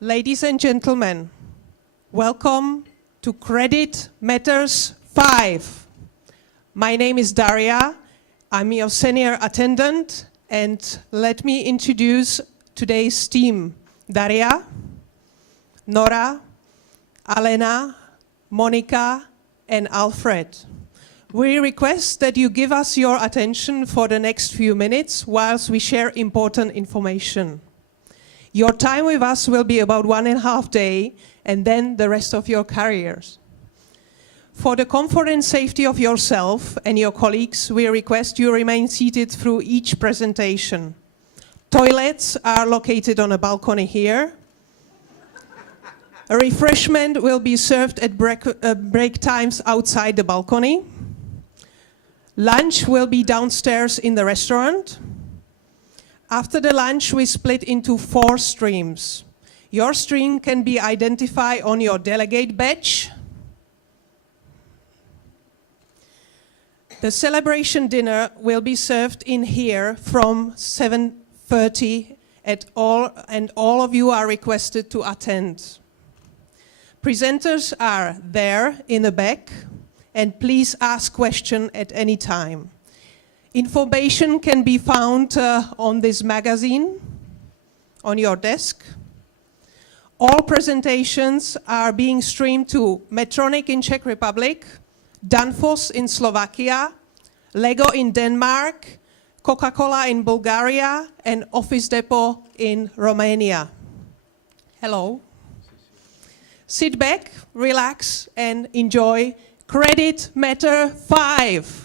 Ladies and gentlemen, welcome to Credit Matters 5. My name is Daria. I'm your senior attendant, and let me introduce today's team. Daria, Nora, Alena, Monica, and Alfred. We request that you give us your attention for the next few minutes whilst we share important information. Your time with us will be about 1.5 days, and then the rest of your careers. For the comfort and safety of yourself and your colleagues, we request you remain seated through each presentation. Toilets are located on a balcony here. A refreshment will be served at break times outside the balcony. Lunch will be downstairs in the restaurant. After the lunch, we split into 4 streams. Your stream can be identified on your delegate badge. The celebration dinner will be served in here from 7:30 and all of you are requested to attend. Presenters are there in the back, and please ask questions at any time. Information can be found on this magazine, on your desk. All presentations are being streamed to Medtronic in Czech Republic, Danfoss in Slovakia, Lego in Denmark, Coca-Cola in Bulgaria, and Office Depot in Romania. Hello. Sit back, relax, and enjoy Credit Matter 5.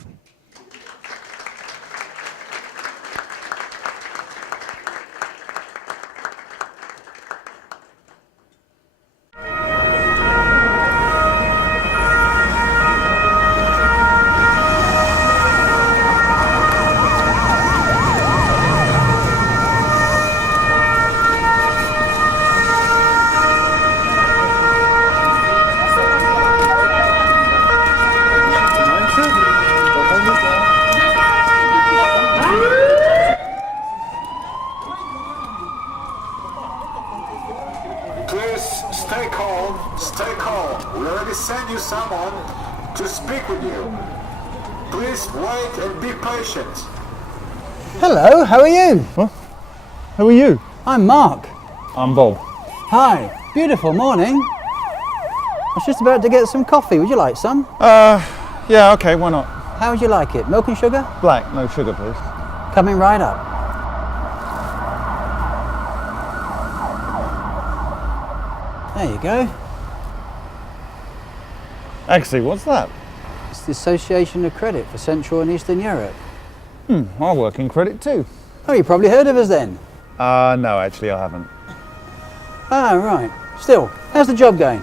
Stay calm. We already sent you someone to speak with you. Please wait and be patient. Hello, how are you? What? Who are you? I'm Mark. I'm Bob. Hi, beautiful morning. I was just about to get some coffee. Would you like some? Yeah, okay, why not? How would you like it? Milk and sugar? Black, no sugar, please. Coming right up. There you go. ACCEE, what's that? It's the Association of Credit for Central and Eastern Europe. I work in credit too. Oh, you probably heard of us then? No, actually I haven't. Ah, right. Still, how's the job going?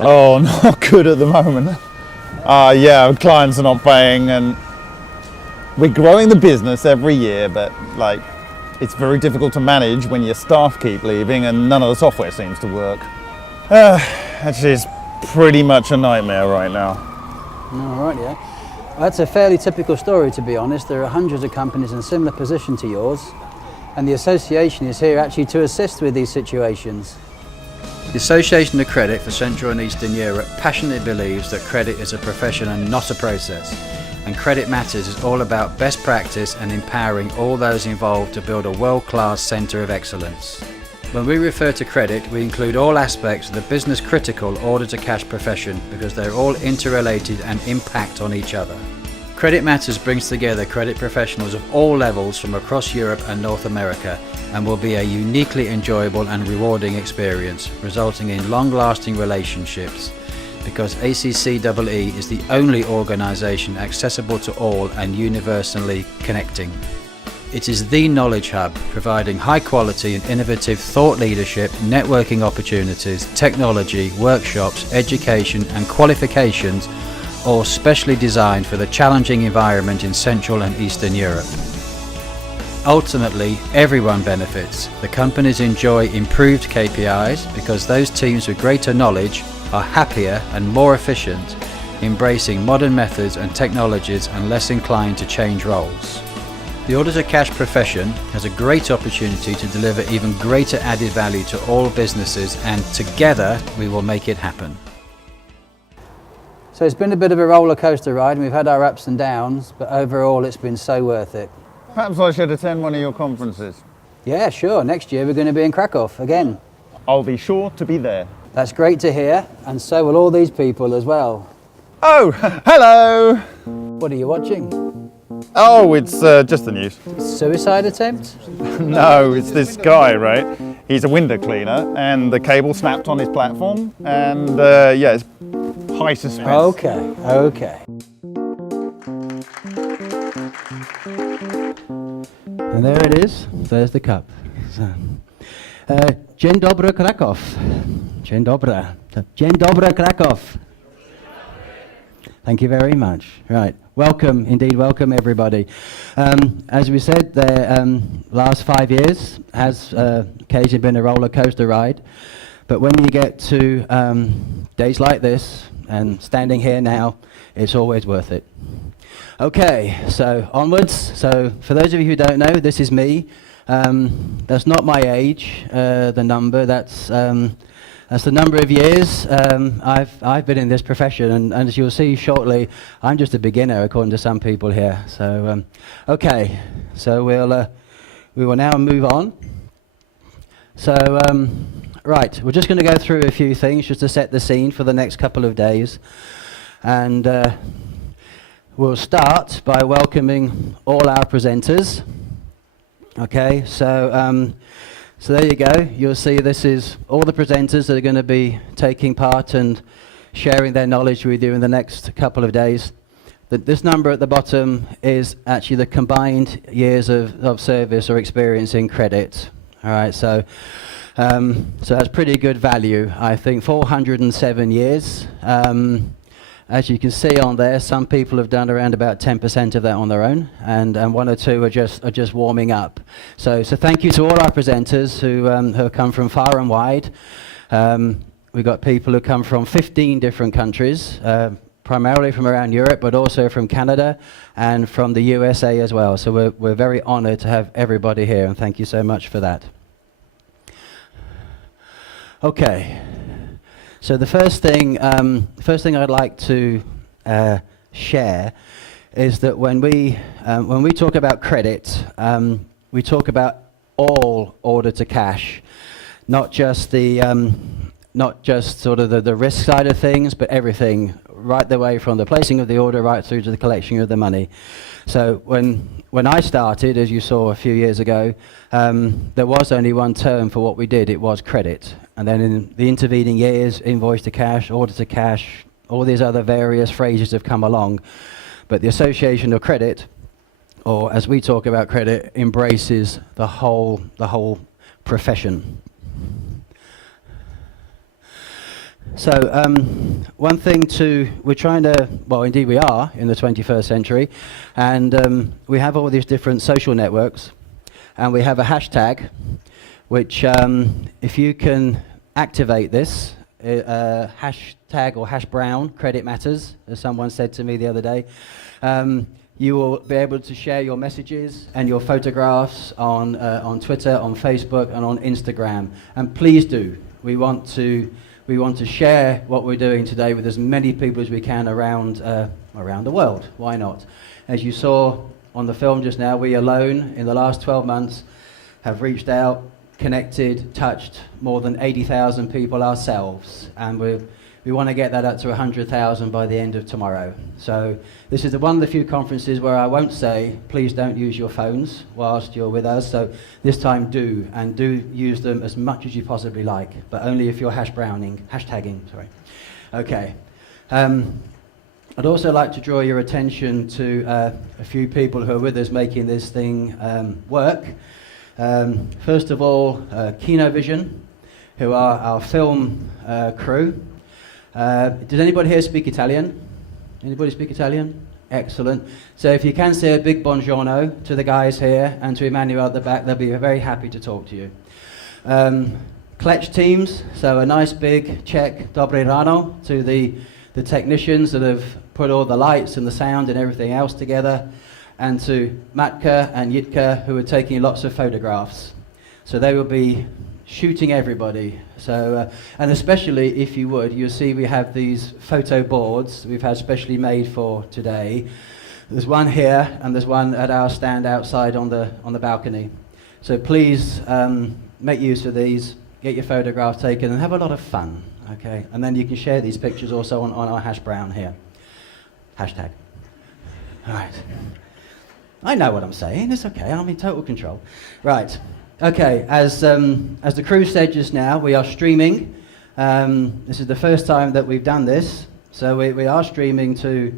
Oh, not good at the moment. Yeah, clients are not paying and we're growing the business every year, but it's very difficult to manage when your staff keep leaving and none of the software seems to work. Actually, it's pretty much a nightmare right now. All right, yeah. Well, that's a fairly typical story, to be honest. There are hundreds of companies in a similar position to yours, and the association is here actually to assist with these situations. The Association of Credit for Central and Eastern Europe passionately believes that credit is a profession and not a process, and Credit Matters is all about best practice and empowering all those involved to build a world-class centre of excellence. When we refer to credit, we include all aspects of the business critical order-to-cash profession because they're all interrelated and impact on each other. Credit Matters brings together credit professionals of all levels from across Europe and North America and will be a uniquely enjoyable and rewarding experience, resulting in long-lasting relationships because ACCEE is the only organisation accessible to all and universally connecting. It is the knowledge hub, providing high quality and innovative thought leadership, networking opportunities, technology, workshops, education and qualifications, all specially designed for the challenging environment in Central and Eastern Europe. Ultimately, everyone benefits. The companies enjoy improved KPIs because those teams with greater knowledge are happier and more efficient, embracing modern methods and technologies and less inclined to change roles. The order-to-cash profession has a great opportunity to deliver even greater added value to all businesses, and together we will make it happen. So it's been a bit of a roller coaster ride, and we've had our ups and downs, but overall it's been so worth it. Perhaps I should attend one of your conferences. Yeah, sure. Next year we're going to be in Krakow again. I'll be sure to be there. That's great to hear, and so will all these people as well. Oh, hello! What are you watching? Oh, it's just the news. Suicide attempt? No, it's this guy, right? He's a window cleaner, and the cable snapped on his platform, and yeah, it's high suspense. Okay. And there it is. There's the cup. So, Dzień dobry Kraków. Dzień dobry. Dzień dobry Kraków. Thank you very much. Right. Welcome, indeed, welcome everybody. As we said, the last 5 years has occasionally been a roller coaster ride, but when you get to days like this and standing here now, it's always worth it. Okay, so onwards. So for those of you who don't know, this is me. That's not my age, the number, that's the number of years I've been in this profession, and as you'll see shortly, I'm just a beginner according to some people here. So, okay, so we will now move on. So, right, we're just going to go through a few things just to set the scene for the next couple of days, and we'll start by welcoming all our presenters. Okay, so so there you go. You'll see this is all the presenters that are going to be taking part and sharing their knowledge with you in the next couple of days. This number at the bottom is actually the combined years of service or experience in credit. All right, so that's pretty good value. I think 407 years. As you can see on there, some people have done around about 10% of that on their own, and one or two are just warming up. So thank you to all our presenters who have come from far and wide. We've got people who come from 15 different countries, primarily from around Europe, but also from Canada and from the USA as well. So we're very honored to have everybody here, and thank you so much for that. Okay. So the first thing I'd like to share is that when we talk about credit, we talk about all order to cash, not just sort of the risk side of things, but everything, right the way from the placing of the order right through to the collection of the money. So when I started, as you saw a few years ago, there was only one term for what we did. It was credit. And then in the intervening years, invoice to cash, order to cash, all these other various phrases have come along. But the association of credit, or as we talk about credit, embraces the whole profession. So one thing we're trying to, well indeed we are in the 21st century, and we have all these different social networks, and we have a hashtag, which if you can activate this, hashtag or hash brown, credit matters, as someone said to me the other day, you will be able to share your messages and your photographs on Twitter, on Facebook, and on Instagram. And please do. We want to share what we're doing today with as many people as we can around the world. Why not? As you saw on the film just now, we alone in the last 12 months have reached out, connected, touched more than 80,000 people ourselves, and we want to get that up to 100,000 by the end of tomorrow. So this is one of the few conferences where I won't say, please don't use your phones whilst you're with us. So this time do use them as much as you possibly like, but only if you're hashtagging. Okay. I'd also like to draw your attention to a few people who are with us making this thing work. First of all, Kinovision, who are our film crew. Does anybody here speak Italian? Anybody speak Italian? Excellent. So if you can say a big buongiorno to the guys here and to Emmanuel at the back, they'll be very happy to talk to you. Kletch teams, so a nice big Czech Dobre Rano to the technicians that have put all the lights and the sound and everything else together. and to Matka and Yitka, who are taking lots of photographs. So they will be shooting everybody. So, and especially if you would, you'll see we have these photo boards we've had specially made for today. There's one here, and there's one at our stand outside on the balcony. So please make use of these, get your photographs taken, and have a lot of fun. Okay, and then you can share these pictures also on our hash brown here. Hashtag. All right. I know what I'm saying. It's okay. I'm in total control. Right. Okay. As the crew said just now, we are streaming. This is the first time that we've done this, so we are streaming to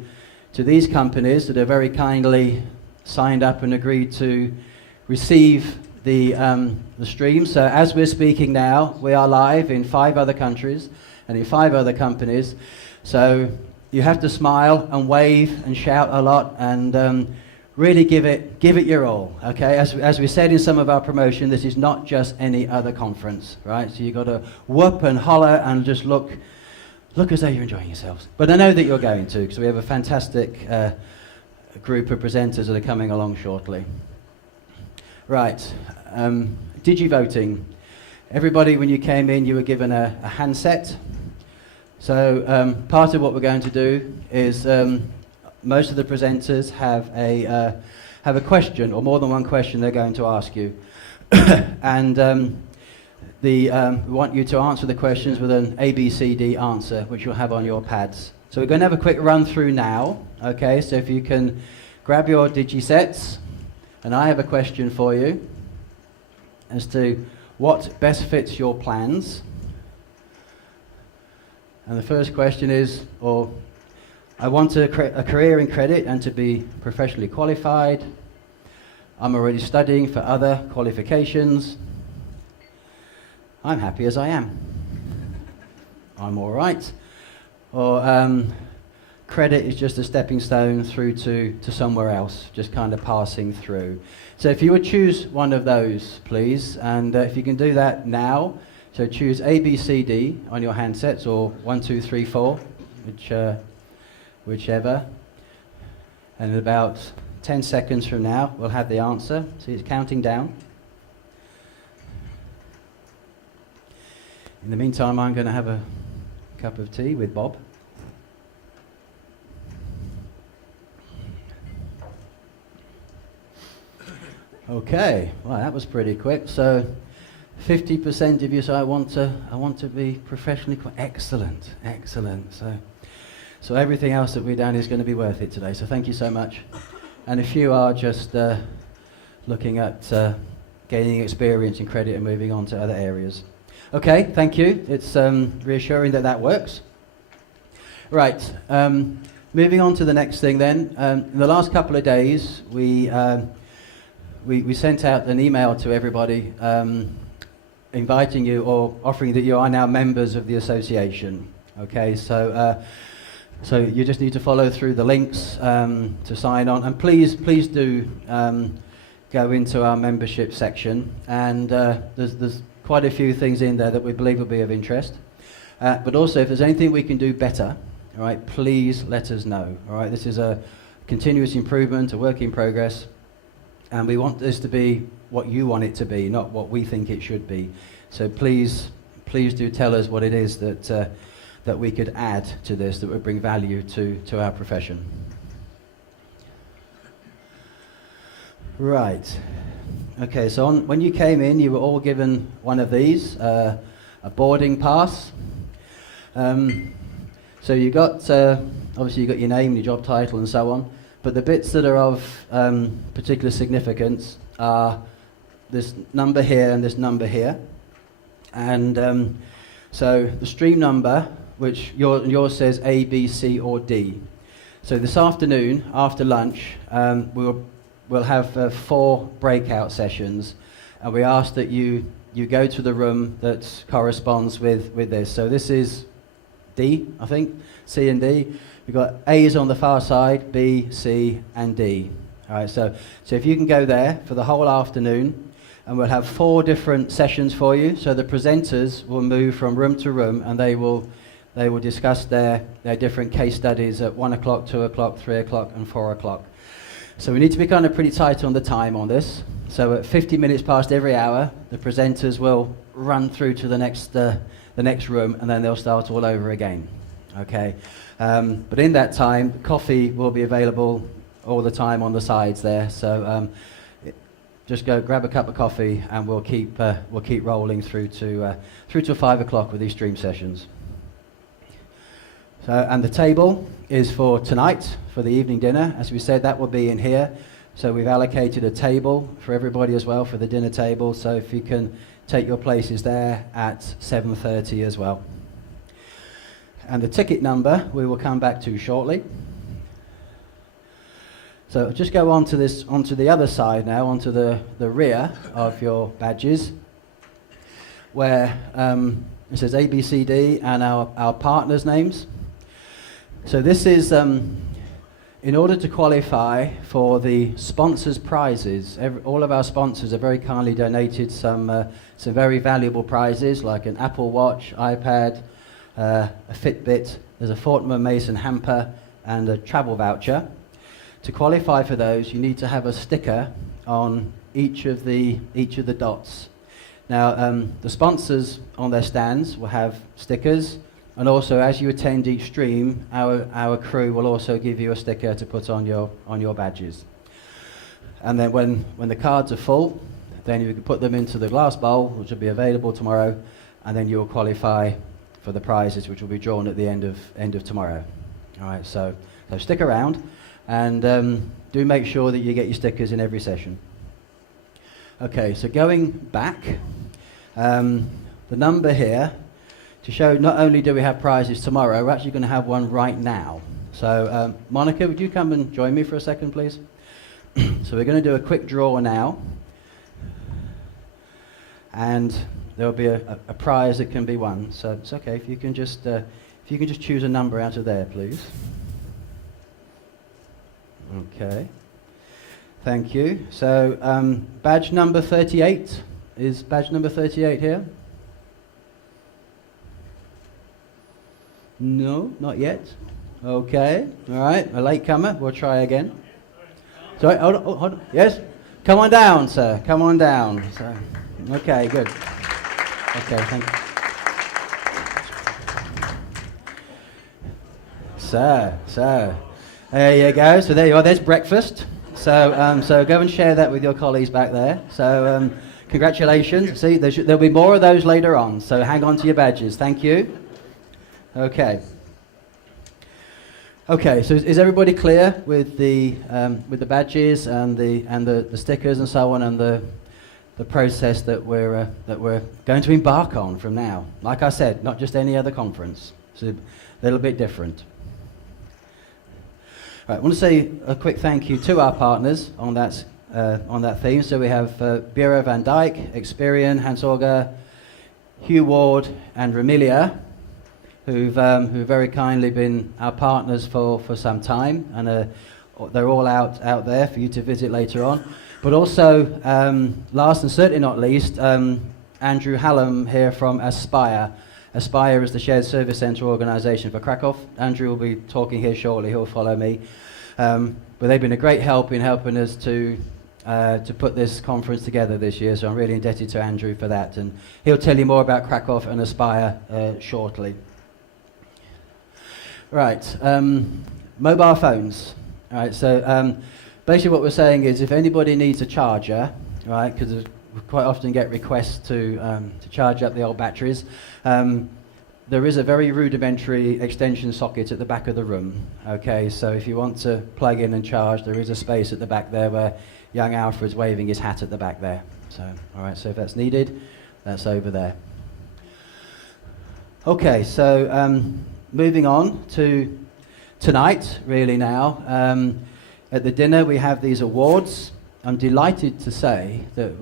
these companies that have very kindly signed up and agreed to receive the stream. So as we're speaking now, we are live in 5 other countries and in 5 other companies. So you have to smile and wave and shout a lot and really give it your all. Okay, as we said in some of our promotion, this is not just any other conference, right? So you've got to whoop and holler and just look as though you're enjoying yourselves. But I know that you're going to, because we have a fantastic group of presenters that are coming along shortly. Right, digi-voting. Everybody, when you came in, you were given a handset. So part of what we're going to do is most of the presenters have a question, or more than one question they're going to ask you. And we want you to answer the questions with an ABCD answer, which you'll have on your pads. So we're going to have a quick run through now. Okay, so if you can grab your digi-sets. And I have a question for you as to what best fits your plans. And the first question is, I want a career in credit and to be professionally qualified. I'm already studying for other qualifications. I'm happy as I am. I'm all right. Or credit is just a stepping stone through to somewhere else, just kind of passing through. So if you would choose one of those, please, and if you can do that now, so choose A, B, C, D on your handsets, or 1, 2, 3, 4, whichever. And in about 10 seconds from now, we'll have the answer. See, it's counting down. In the meantime, I'm going to have a cup of tea with Bob. Okay, well that was pretty quick. So 50% of you say I want to be professionally excellent. So everything else that we've done is going to be worth it today. So thank you so much. And a few are just looking at gaining experience in credit and moving on to other areas. Okay, thank you. It's reassuring that works. Right, moving on to the next thing then. In the last couple of days, we sent out an email to everybody inviting you or offering that you are now members of the association. Okay, so you just need to follow through the links to sign on, and please do go into our membership section, and there's quite a few things in there that we believe will be of interest. But also, if there's anything we can do better, all right, please let us know. All right, this is a continuous improvement, a work in progress. And we want this to be what you want it to be, not what we think it should be. So please do tell us what it is that we could add to this that would bring value to our profession. Right. Okay, so when you came in, you were all given one of these, a boarding pass. So you got, obviously you got your name, your job title and so on. But the bits that are of particular significance are this number here and this number here. And so the stream number, which yours says A, B, C, or D. So this afternoon, after lunch, we'll have 4 breakout sessions. And we ask that you go to the room that corresponds with this. So this is D, I think, C and D. We've got A's on the far side, B, C, and D. All right, so if you can go there for the whole afternoon, and we'll have 4 different sessions for you. So the presenters will move from room to room, and they will discuss their different case studies at 1 o'clock, 2 o'clock, 3 o'clock, and 4 o'clock. So we need to be kind of pretty tight on the time on this. So at 50 minutes past every hour, the presenters will run through to the next room, and then they'll start all over again. Okay, but in that time, coffee will be available all the time on the sides there. So just go grab a cup of coffee, and we'll keep rolling through to 5 o'clock with these stream sessions. So, and the table is for tonight, for the evening dinner. As we said, that will be in here. So we've allocated a table for everybody as well, for the dinner table. So if you can take your places there at 7:30 as well. And the ticket number we will come back to shortly. So just go onto the other side now, onto the rear of your badges, where it says ABCD and our partners' names. So this is in order to qualify for the sponsors' prizes. All of our sponsors have very kindly donated some very valuable prizes, like an Apple Watch, iPad, a Fitbit. There's a Fortnum & Mason hamper and a travel voucher. To qualify for those, you need to have a sticker on each of the dots. Now, the sponsors on their stands will have stickers. And also, as you attend each stream, our crew will also give you a sticker to put on your badges. And then when the cards are full, then you can put them into the glass bowl, which will be available tomorrow, and then you'll qualify for the prizes, which will be drawn at the end of tomorrow. All right, so stick around, and do make sure that you get your stickers in every session. Okay, so going back, the number here, to show not only do we have prizes tomorrow, we're actually going to have one right now. So Monica, would you come and join me for a second, please? So we're going to do a quick draw now. And there'll be a prize that can be won. So it's okay if you can just choose a number out of there, please. Okay. Thank you. So badge number 38. Is badge number 38 here? No, not yet. Okay, all right, a latecomer. We'll try again. Sorry, hold on. Yes? Come on down, sir. Come on down. So, okay, good. Okay, thank you. So, there you go. So there you are. There's breakfast. So go and share that with your colleagues back there. So congratulations. See, there'll be more of those later on. So hang on to your badges. Thank you. Okay. Okay. So is everybody clear with the badges and the stickers and so on, and the process that we're going to embark on from now? Like I said, not just any other conference. It's a little bit different. Right, I want to say a quick thank you to our partners on that theme. So we have Bureau van Dijk, Experian, Hans Orger, Hugh Ward, and Remilia, who've very kindly been our partners for some time, and they're all out there for you to visit later on. But also, last and certainly not least, Andrew Hallam here from Aspire. Aspire is the Shared Service Centre organisation for Krakow. Andrew will be talking here shortly. He'll follow me. But they've been a great help in helping us to put this conference together this year. So I'm really indebted to Andrew for that. And he'll tell you more about Krakow and Aspire shortly. Right, mobile phones. All right, so basically what we're saying is if anybody needs a charger, right, because we quite often get requests to charge up the old batteries, there is a very rudimentary extension socket at the back of the room. Okay, so if you want to plug in and charge, there is a space at the back there where young Alfred's waving his hat at the back there. So, all right, so if that's needed, that's over there. Okay, so moving on to tonight, really now. At the dinner, we have these awards. I'm delighted to say that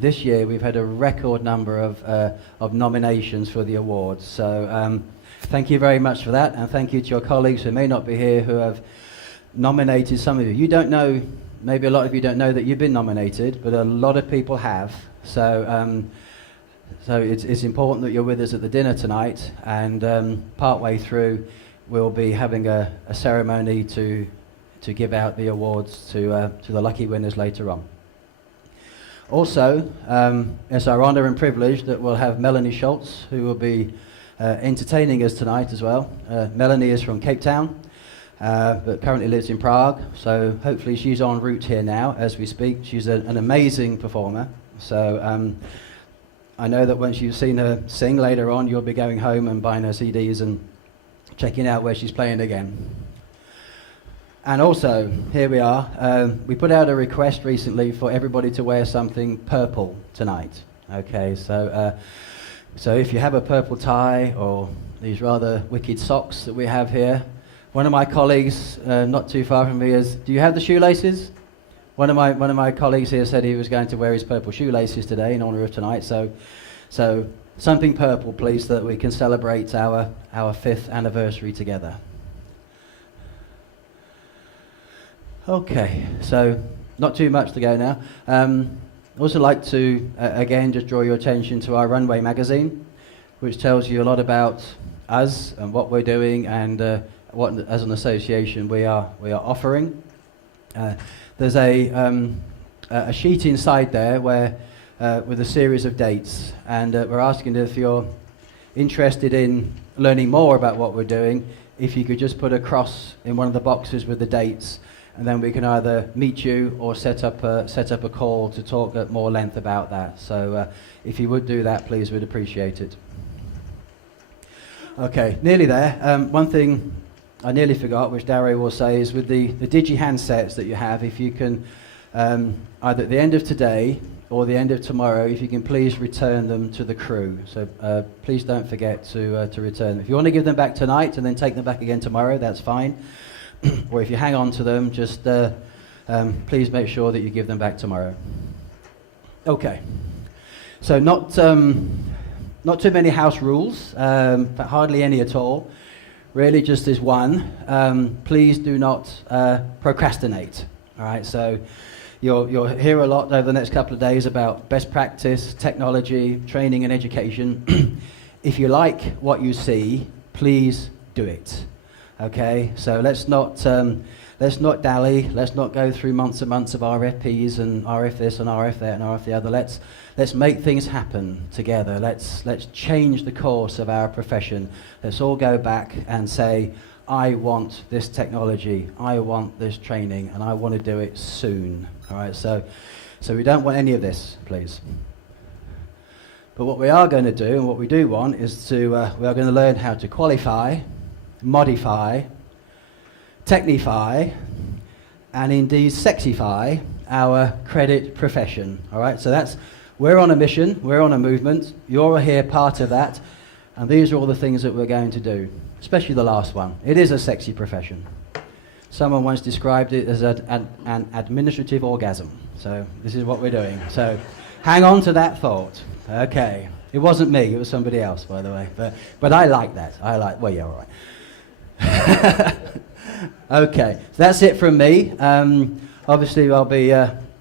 this year we've had a record number of nominations for the awards. So thank you very much for that, and thank you to your colleagues who may not be here who have nominated some of you. You don't know, maybe a lot of you don't know that you've been nominated, but a lot of people have. So it's important that you're with us at the dinner tonight, and partway through we'll be having a ceremony to to give out the awards to the lucky winners later on. Also, it's our honour and privilege that we'll have Melanie Schultz, who will be entertaining us tonight as well. Melanie is from Cape Town, but currently lives in Prague, so hopefully she's en route here now as we speak. She's an amazing performer, so I know that once you've seen her sing later on, you'll be going home and buying her CDs and checking out where she's playing again. And also, here we are, we put out a request recently for everybody to wear something purple tonight. Okay, so if you have a purple tie or these rather wicked socks that we have here, one of my colleagues, not too far from me, do you have the shoelaces? One of my colleagues here said he was going to wear his purple shoelaces today in honour of tonight. So something purple, please, so that we can celebrate our 5th anniversary together. Okay, so not too much to go now. I'd also like to again just draw your attention to our Runway magazine, which tells you a lot about us and what we're doing and what, as an association, we are offering. There's a sheet inside there where with a series of dates, and we're asking if you're interested in learning more about what we're doing, if you could just put a cross in one of the boxes with the dates, and then we can either meet you or set up a call to talk at more length about that. So if you would do that, please, we'd appreciate it. Okay, nearly there. One thing I nearly forgot, which Dario will say, is with the Digi handsets that you have, if you can, either at the end of today or the end of tomorrow, if you can please return them to the crew. So please don't forget to return them. If you want to give them back tonight and then take them back again tomorrow, that's fine. Or if you hang on to them, just please make sure that you give them back tomorrow. Okay, so not too many house rules, but hardly any at all. Really just this one. Please do not procrastinate. All right, so you'll hear a lot over the next couple of days about best practice, technology, training and education. If you like what you see, please do it. Okay, so let's not dally. Let's not go through months and months of RFPs and RF this and RF that and RF the other. Let's make things happen together. Let's change the course of our profession. Let's all go back and say, I want this technology, I want this training, and I want to do it soon. All right, so we don't want any of this, please. But what we are going to do, and what we do want, is to we are going to learn how to qualify, modify, technify, and indeed sexify our credit profession. All right, so we're on a mission, we're on a movement, you're here part of that, and these are all the things that we're going to do, especially the last one. It is a sexy profession. Someone once described it as an administrative orgasm. So this is what we're doing. So hang on to that thought. Okay. It wasn't me, it was somebody else, by the way. But I like that. Well, yeah, all right. Okay, so that's it from me. Obviously, I'll be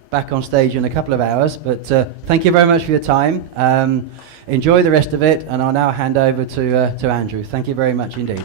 back on stage in a couple of hours, but thank you very much for your time. Enjoy the rest of it, and I'll now hand over to Andrew. Thank you very much indeed.